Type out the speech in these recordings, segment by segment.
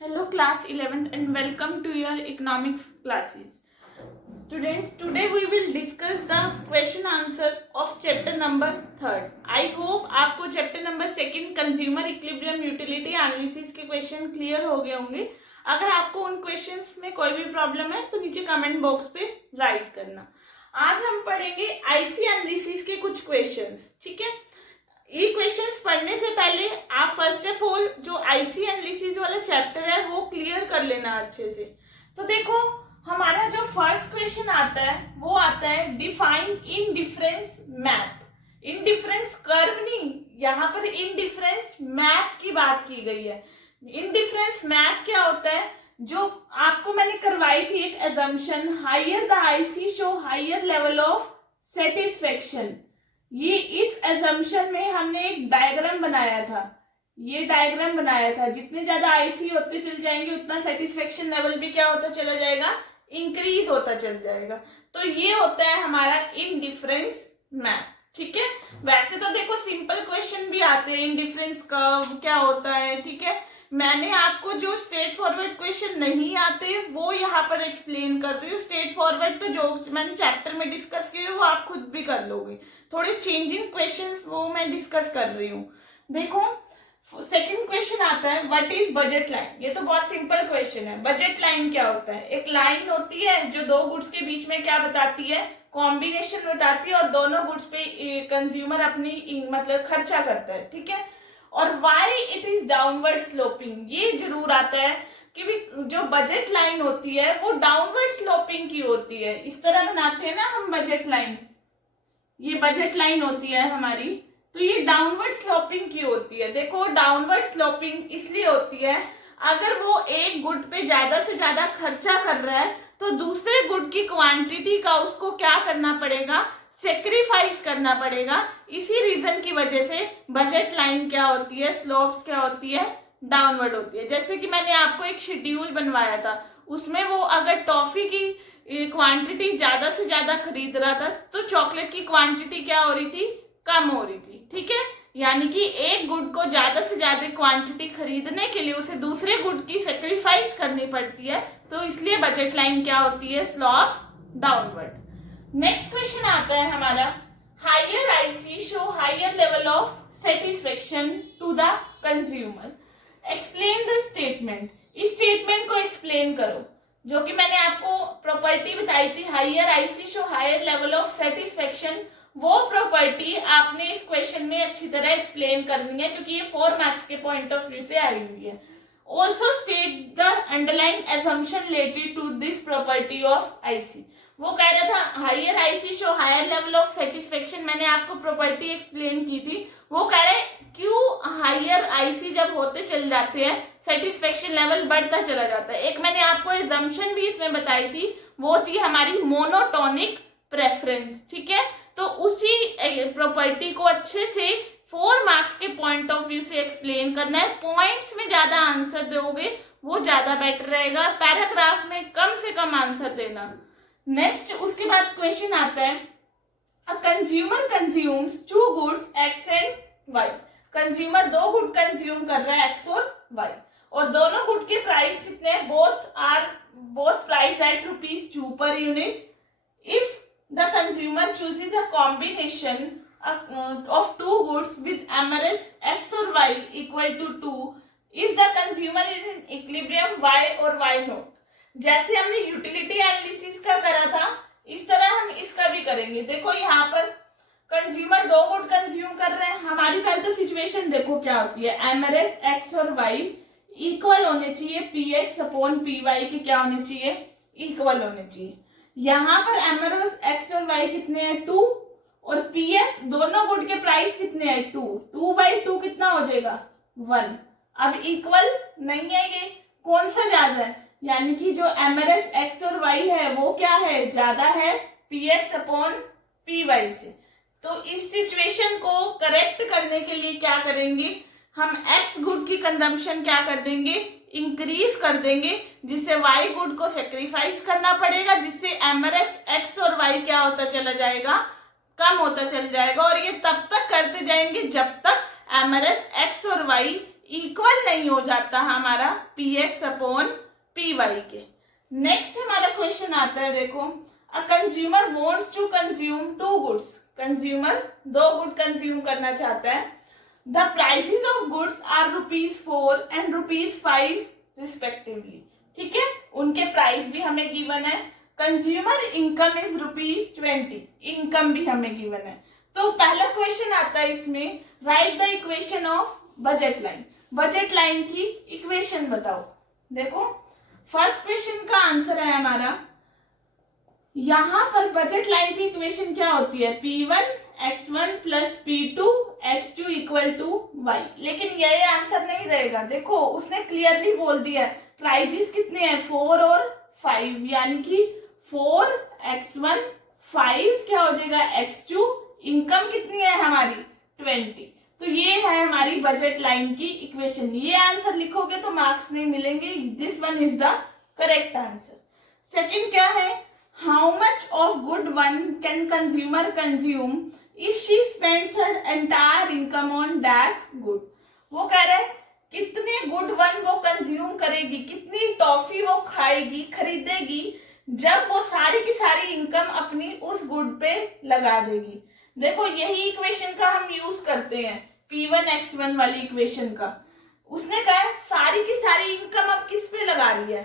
Hello class 11th and welcome to your economics classes. Students, today we will discuss the question answer of chapter number 3rd. I hope आपको chapter number 2nd consumer equilibrium utility analysis के question clear हो गए होंगे. अगर आपको उन questions में कोई भी problem है तो नीचे comment box पे write करना. आज हम पढ़ेंगे IC analysis के कुछ questions, ठीक है. ये क्वेश्चंस पढ़ने से पहले आप फर्स्ट ऑफ ऑल जो आईसी एनालिसिस वाला चैप्टर है वो क्लियर कर लेना अच्छे से. तो देखो हमारा जो फर्स्ट क्वेश्चन आता है वो आता है define indifference map. Indifference curve नहीं, यहाँ पर इनडिफरेंस मैप की बात की गई है. इनडिफरेंस मैप क्या होता है? जो आपको मैंने करवाई थी एक assumption, higher the IC show higher level of satisfaction. ये इस एजम्पशन में हमने एक डायग्राम बनाया था. ये डायग्राम बनाया था जितने ज्यादा आईसी होते चल जाएंगे उतना सेटिस्फेक्शन लेवल भी क्या होता चला जाएगा, इंक्रीज होता चल जाएगा. तो ये होता है हमारा इनडिफरेंस मैप, ठीक है. वैसे तो देखो सिंपल क्वेश्चन भी आते हैं, इनडिफरेंस कर्व क्या होता है, ठीक है. मैंने आपको जो स्ट्रेट फॉरवर्ड क्वेश्चन नहीं आते वो यहाँ पर एक्सप्लेन कर रही हूँ. स्ट्रेट फॉरवर्ड तो जो मैंने चैप्टर में डिस्कस किए वो आप खुद भी कर लोगे. थोड़े चेंजिंग क्वेश्चंस वो मैं डिस्कस कर रही हूँ. देखो सेकंड क्वेश्चन आता है व्हाट इज बजट लाइन. ये तो बहुत सिंपल क्वेश्चन है. बजट लाइन क्या होता है? एक लाइन होती है जो दो गुड्स के बीच में क्या बताती है, कॉम्बिनेशन बताती है और दोनों गुड्स पे कंज्यूमर अपनी मतलब खर्चा करता है, ठीक है. और why it is downward sloping, ये जरूर आता है कि भी जो बजट लाइन होती है वो डाउनवर्ड स्लोपिंग की होती है. इस तरह बनाते हैं ना हम बजट लाइन, ये बजट लाइन होती है हमारी, तो ये डाउनवर्ड स्लोपिंग की होती है. देखो डाउनवर्ड स्लोपिंग इसलिए होती है अगर वो एक गुड पे ज्यादा से ज्यादा खर्चा कर रहा है तो दूसरे गुड की क्वांटिटी का उसको क्या करना पड़ेगा, सेक्रीफाइस करना पड़ेगा. इसी रीजन की वजह से बजट लाइन क्या होती है, स्लोप्स क्या होती है, डाउनवर्ड होती है. जैसे कि मैंने आपको एक शेड्यूल बनवाया था, उसमें वो अगर टॉफी की क्वांटिटी ज्यादा से ज्यादा खरीद रहा था तो चॉकलेट की क्वांटिटी क्या हो रही थी, कम हो रही थी, ठीक है. यानी कि एक गुड को ज्यादा से ज्यादा क्वांटिटी खरीदने के लिए उसे दूसरे गुड की सेक्रीफाइस करनी पड़ती है. तो इसलिए बजट लाइन क्या होती है, स्लोप्स डाउनवर्ड. नेक्स्ट क्वेश्चन आता है हमारा higher IC show higher level of satisfaction to the consumer. Explain the statement. इस स्टेटमेंट को एक्सप्लेन करो. जो कि मैंने आपको प्रॉपर्टी बताई थी higher IC show higher level of satisfaction, वो प्रॉपर्टी आपने इस क्वेश्चन में अच्छी तरह एक्सप्लेन करनी है क्योंकि ये 4 मार्क्स के पॉइंट ऑफ व्यू से आई हुई है. Also state the underlying assumption related to this property of IC. वो कह रहा था higher IC show higher level of satisfaction, मैंने आपको प्रॉपर्टी एक्सप्लेन की थी. वो कह रहे क्यों हायर आईसी जब होते चल जाते हैं सेटिस्फेक्शन लेवल बढ़ता चला जाता है. एक मैंने आपको एजम्पशन भी इसमें बताई थी, वो थी हमारी मोनोटोनिक प्रेफरेंस, ठीक है. तो उसी प्रॉपर्टी को अच्छे से 4 मार्क्स के पॉइंट ऑफ व्यू से एक्सप्लेन करना है. पॉइंट्स में ज्यादा आंसर दोगे वो ज्यादा बेटर रहेगा, पैराग्राफ में कम से कम आंसर देना. नेक्स्ट उसके बाद क्वेश्चन आता है a consumer consumes 2 goods X and Y. Consumer 2 good consume कर रहा है एक्स और वाई और दोनों गुड के प्राइस कितने हैं, both price at ₹2 per unit. If the consumer chooses a combination of 2 goods with MRS x or y equal to 2, is the consumer in equilibrium y or y not. जैसे हमने utility analysis का करा था इस तरह हम इसका भी करेंगे. देखो यहाँ पर कंज्यूमर 2 गुड कंज्यूम कर रहे हैं. हमारी पहले तो सिचुएशन देखो क्या होती है, एमआरएस एक्स और वाई इक्वल होने चाहिए, P X upon P Y के क्या होने चाहिए, इक्वल होने चाहिए. यहाँ पर एमआरएस एक्स और वाई कितने हैं, 2 और पी एक्स दोनों गुड के प्राइस कितने हैं, 2/2 कितना हो जाएगा, 1. अब इक्वल नहीं है, ये कौन सा ज्यादा है, यानी कि जो एमआरएस एक्स और वाई है वो क्या है, ज्यादा है P X upon P Y से. तो इस सिचुएशन को करेक्ट करने के लिए क्या करेंगे हम, एक्स गुड की कंजम्पशन क्या कर देंगे, इंक्रीज कर देंगे, जिससे वाई गुड को सेक्रीफाइस करना पड़ेगा, जिससे एमआरएस एक्स और वाई क्या होता चला जाएगा, कम होता चल जाएगा. और ये तब तक करते जाएंगे जब तक एमआरएस एक्स और वाई इक्वल नहीं हो जाता हमारा px अपॉन py के। नेक्स्ट हमारा क्वेश्चन आता है, देखो, a consumer wants to consume 2 goods. Consumer 2 good consume करना चाहता है। The prices of goods are ₹4 and ₹5 respectively. ठीक है, उनके प्राइस भी हमें गिवन है। कंज्यूमर इनकम इज ₹20, इनकम भी हमें गिवन है। तो पहला क्वेश्चन आता है इसमें, right the equation of budget line. Budget line की इक्वेशन बताओ। देखो, फर्स्ट क्वेश्चन का आंसर है हमारा, यहां पर बजट लाइन की इक्वेशन क्या होती है, P1 x1 plus P2 x2 equal to y। लेकिन ये आंसर नहीं रहेगा। देखो, उसने क्लियरली बोल दिया है प्राइजेस कितने हैं, 4 और 5, यानी कि 4x1 5 क्या हो जाएगा x2, इनकम कितनी है हमारी 20। तो ये है हमारी बजट लाइन की इक्वेशन। ये आंसर लिखोगे तो मार्क्स नहीं मिलेंगे। This one is the correct answer. Second क्या है, how much of good one can consumer consume if she spends her entire income on that good. वो कह रहे हैं कितने गुड वन वो कंज्यूम करेगी, कितनी टॉफी वो खाएगी, खरीदेगी, जब वो सारी की सारी इनकम अपनी उस गुड पे लगा देगी। देखो, यही इक्वेशन का हम यूज करते हैं, P1 x1 वाली इक्वेशन का। उसने कहा है सारी की सारी इनकम अब किस पे लगा रही है,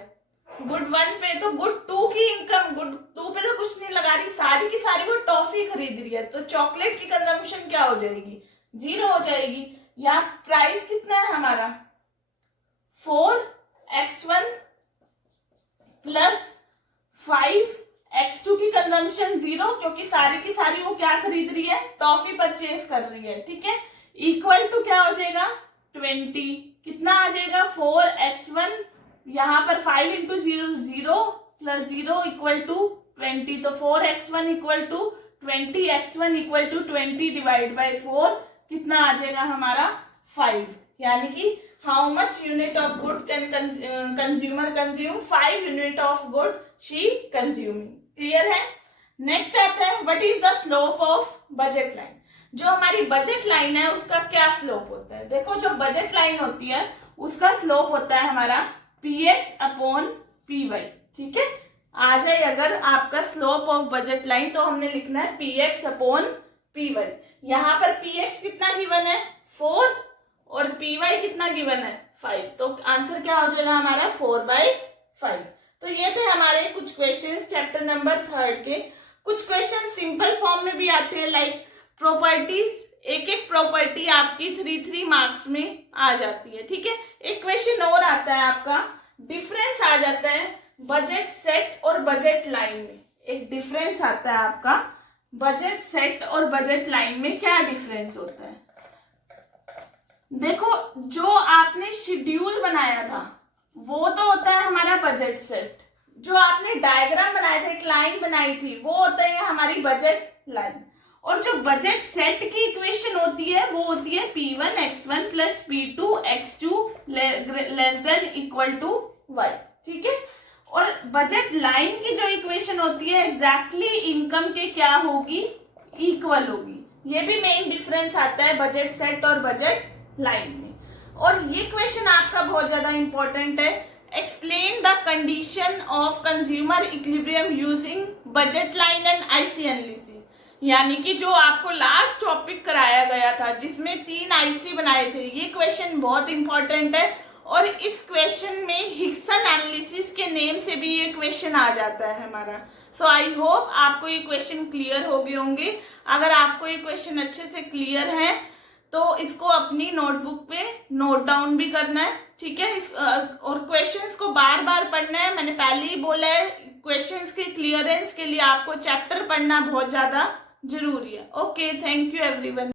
गुड 1 पे। तो गुड 2 की इनकम गुड 2 पे तो कुछ नहीं लगा रही, सारी की सारी वो टॉफी खरीद रही है। तो चॉकलेट की कंजम्पशन क्या हो जाएगी, 0 हो जाएगी। यहाँ प्राइस कितना है हमारा, 4x1 प्लस 5x2 की कंजम्पशन 0, क्योंकि सारी की सारी वो क्या खरीद रही है, टॉफी परचेज कर रही है। ठीक है, इक्वल टू क्या हो जाएगा 20। कितना आ जाएगा 4x1, यहाँ पर 5 इंटू 0 प्लस 0 इक्वल टू 20। तो 4x1 equal to 20, x1 equal to 20 divide by 4 कितना आ जाएगा हमारा 5। यानी कि how much unit of good can consumer consume, 5 unit of good she consuming. Clear है। नेक्स्ट आता है, what is the slope of budget line. जो हमारी बजट लाइन है उसका क्या स्लोप होता है। देखो, जो बजट लाइन होती है उसका स्लोप होता है हमारा px अपॉन py। ठीक है, आ जाए अगर आपका स्लोप ऑफ बजट लाइन तो हमने लिखना है px अपॉन py। यहाँ पर px कितना गिवन है 4 और py कितना गिवन है 5। तो आंसर क्या हो जाएगा हमारा 4/5। तो ये थे हमारे कुछ क्वेश्चंस चैप्टर नंबर 3 के। कुछ क्वेश्चन सिंपल फॉर्म में भी आते हैं, लाइक प्रॉपर्टीज। एक एक प्रॉपर्टी आपकी 3 मार्क्स में आ जाती है। ठीक है, एक क्वेश्चन और आता है आपका, डिफरेंस आ जाता है बजट सेट और बजट लाइन में। एक डिफरेंस आता है आपका बजट सेट और बजट लाइन में, क्या डिफरेंस होता है। देखो, जो आपने शेड्यूल बनाया था वो तो होता है हमारा बजट सेट। जो आपने डायग्राम बनाया था, एक लाइन बनाई थी, वो होता है हमारी बजट लाइन। और जो बजट सेट की इक्वेशन होती है वो होती है P1 x1 plus P2 x2 less than equal to y। ठीक है, और बजट लाइन की जो इक्वेशन होती है एग्जैक्टली इनकम के क्या होगी, इक्वल होगी। ये भी मेन डिफरेंस आता है बजट सेट और बजट लाइन में। और ये क्वेश्चन आपका बहुत ज्यादा इंपॉर्टेंट है, explain the condition of consumer equilibrium using budget line and IC analysis. यानी कि जो आपको लास्ट टॉपिक कराया गया था जिसमें 3 आईसी बनाए थे, ये क्वेश्चन बहुत इंपॉर्टेंट है। और इस क्वेश्चन में हिक्सन एनालिसिस के नेम से भी ये क्वेश्चन आ जाता है हमारा। सो आई होप आपको ये क्वेश्चन क्लियर हो गए होंगे। अगर आपको ये क्वेश्चन अच्छे से क्लियर है तो इसको अपनी नोटबुक पे नोट डाउन भी करना है। ठीक है, और क्वेश्चंस को बार बार पढ़ना है। मैंने पहले ही बोला है, क्वेश्चंस के क्लियरेंस के लिए आपको चैप्टर पढ़ना बहुत ज्यादा जरूरी है। Okay, thank you everyone.